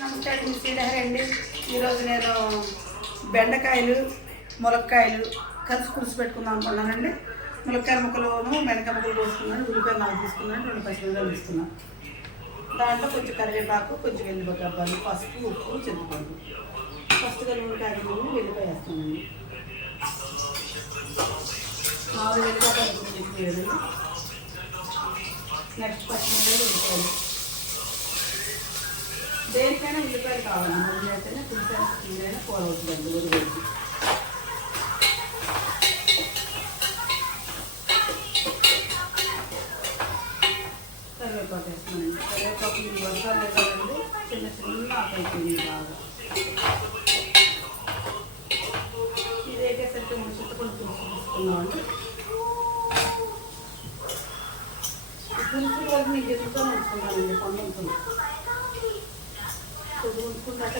నమస్కారం శ్రీధర్ అండి. ఈరోజు నేను బెండకాయలు ములక్కాయలు కలిసి పులుసు పెట్టుకుందాం అనుకున్నానండి ములక్కాయ ముక్కలను బెండకాయ ముక్కలు కోసుకున్నాను ఉల్లిపాయ నాలుగు తీసుకున్నాను రెండు పచ్చిమిరపకాయలు తీసుకున్నాను. దాంట్లో కొంచెం కరివేపాకు కొంచెం వెల్లిపాయ డబ్బాలు పసుపు ఉప్పు చింతపండు. ఫస్ట్ ఉల్లిపాయ ముందు వెల్లిపాయ వేస్తానండి మామూలు వెల్లిపాయ నెక్స్ట్ పచ్చిమిరపకాయలు ఉల్లిపాయలు. దేనికైనా ఉల్లిపాయలు కావాలి. మళ్ళీ అయితేనే పులిసైనా కిందైనా కూర అవుతుందండి ఉరిగేసి కరివేపాకు వేస్తున్నానండి కరివేపాకు ఈ వర్షాలు లేదండి చిన్న చిన్న ఆకైపోయింది బాగా. ఇది వేసేసరికి మనం చుట్టుకొని పులుసు తీసుకున్నామండి పులుసు రోజు మీకు ఎదుగుతూ ఉంచుకున్నానండి పండుగ కొద్ది ఉంచుకుంటే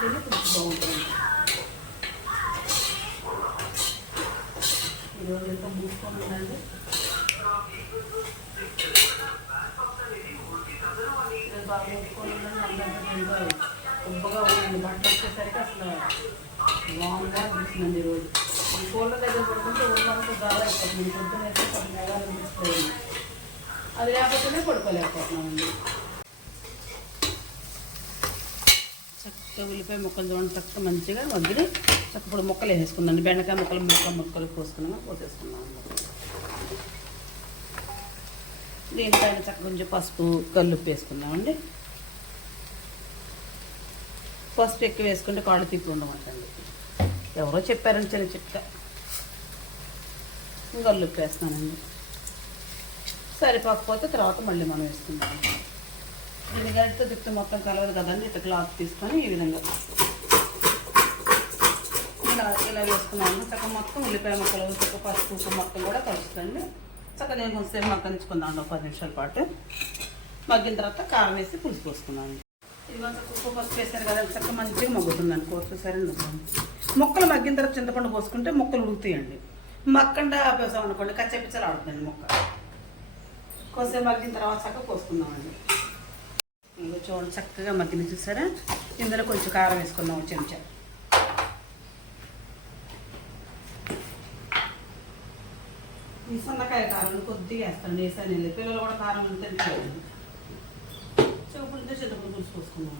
వేస్తేనే పులుసు బాగుంటుంది ఈరోజు ఎంత మూసుకొని ఉందండి బాగా మూసుకొని ఉందండి అందరికీ ఇంకా ఉబ్బగా ఉందండి బట్టలు వచ్చేసరికి అసలు లాంగ్గా అనిపిస్తుందండి ఈరోజు ఈ కోళ్ళ దగ్గర పడుకుంటే ఒళ్ళంతా గాలి అయిపోతుంది పొద్దున అయితే కొంచెం అనిపిస్తుంది అది లేకపోతేనే పడుకోలేకపోతున్నామండి. ఉల్లిపాయ ముక్కలు చూడండి చక్కగా మంచిగా వదిలి చక్కగా ఇప్పుడు ముక్కలు వేసేసుకుందండి బెండకాయ ముక్కలు ముక్క ముక్కలు కోసుకున్నాము? పోసేసుకున్నాము దీనిపైన చక్కగా కొంచెం పసుపు కల్లుప్పు వేసుకుందామండి. పసుపు ఎక్కువ వేసుకుంటే కాళ్ళు తిప్పి ఉండమంటండి. ఎవరో చెప్పారని చిన్న చిట్కా. కల్లుప్పు వేస్తున్నానండి సరిపోకపోతే తర్వాత మళ్ళీ మనం వేసుకుందాం. దీని తిప్పితే మొత్తం కలవదు కదండి. ఇట్లా క్లాత్ తీసుకొని ఈ విధంగా. ఇలా ఇలా వేసుకున్నాను. చక్కగా మొత్తం ఉల్లిపాయ ముక్కలు చక్క పసుపు మొత్తం కూడా కలుస్తుంది చక్కగా నేను కొంచెంసేపు మగ్గనిచ్చుకుందాను ఒక పది నిమిషాల పాటు. మగ్గిన తర్వాత కారం వేసి పులుసు పోసుకున్నాను. ఇది కొంచెం ఉప్పు పసుపు వేసారు కదా చక్కగా మంచిగా మగ్గుతుందని కోసు మొక్కలు మగ్గిన తర్వాత చింతపండు పోసుకుంటే మొక్కలు ఉడుకుతాయండి. మక్కండా ఆపేసాం అనుకోండి కచ్చపిచ్చలు ఆడుతుంది మొక్క. కొంచెం మగ్గిన తర్వాత చక్కగా పోసుకుందామండి. చూడండి చక్కగా మగ్గిన చూసారా? ఇందులో కొంచెం కారం వేసుకున్నాం చెంచా. ఈ సన్నకాయ కారం కొద్దిగా వేస్తాను. వేసాను వెళ్ళి పిల్లలు కూడా కారం తింటారు. చెప్పులతో చింతపండు పులుసు పోసుకున్నాం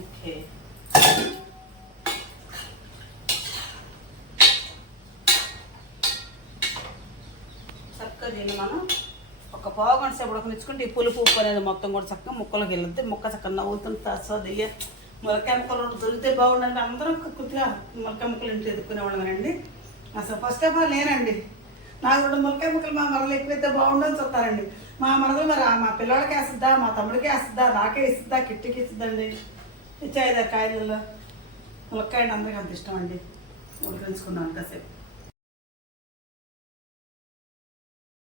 ఓకే. చక్కగా దీన్ని మనం ఒక పావు గంట సేపు ఉడకనిచ్చుకుంటే ఈ పులుపు ఉప్పు అనేది మొత్తం కూడా చక్కగా ముక్కలోకి వెళ్ళద్ది. ముక్క చక్కగా నవ్వుతుంది అసలు మొలకాయ ముక్కలు దొరికితే బాగుండండి అందరం కొద్దిగా మొలకాయ ముక్కలు ఇంట్లో ఎదుర్కొనే వాళ్ళమేనండి అసలు ఫస్ట్ ఆఫ్ ఆల్ నేనండి నాకు రెండు మొలకాయ ముక్కలు మా మరలు ఎక్కువైతే బాగుండని చూస్తారండి మా మరదలు మరి మా పిల్లలకి వేస్తుందా మా తమ్ముడికి వేస్తుందా నాకే ఇస్తుందా కిట్టికి ఇస్తుందండి ఇచ్చాయిదా కాయలలో. ములక్కాయ అందరికీ అంత ఇష్టం అండి. ఉడికించుకున్నాను కాసేపు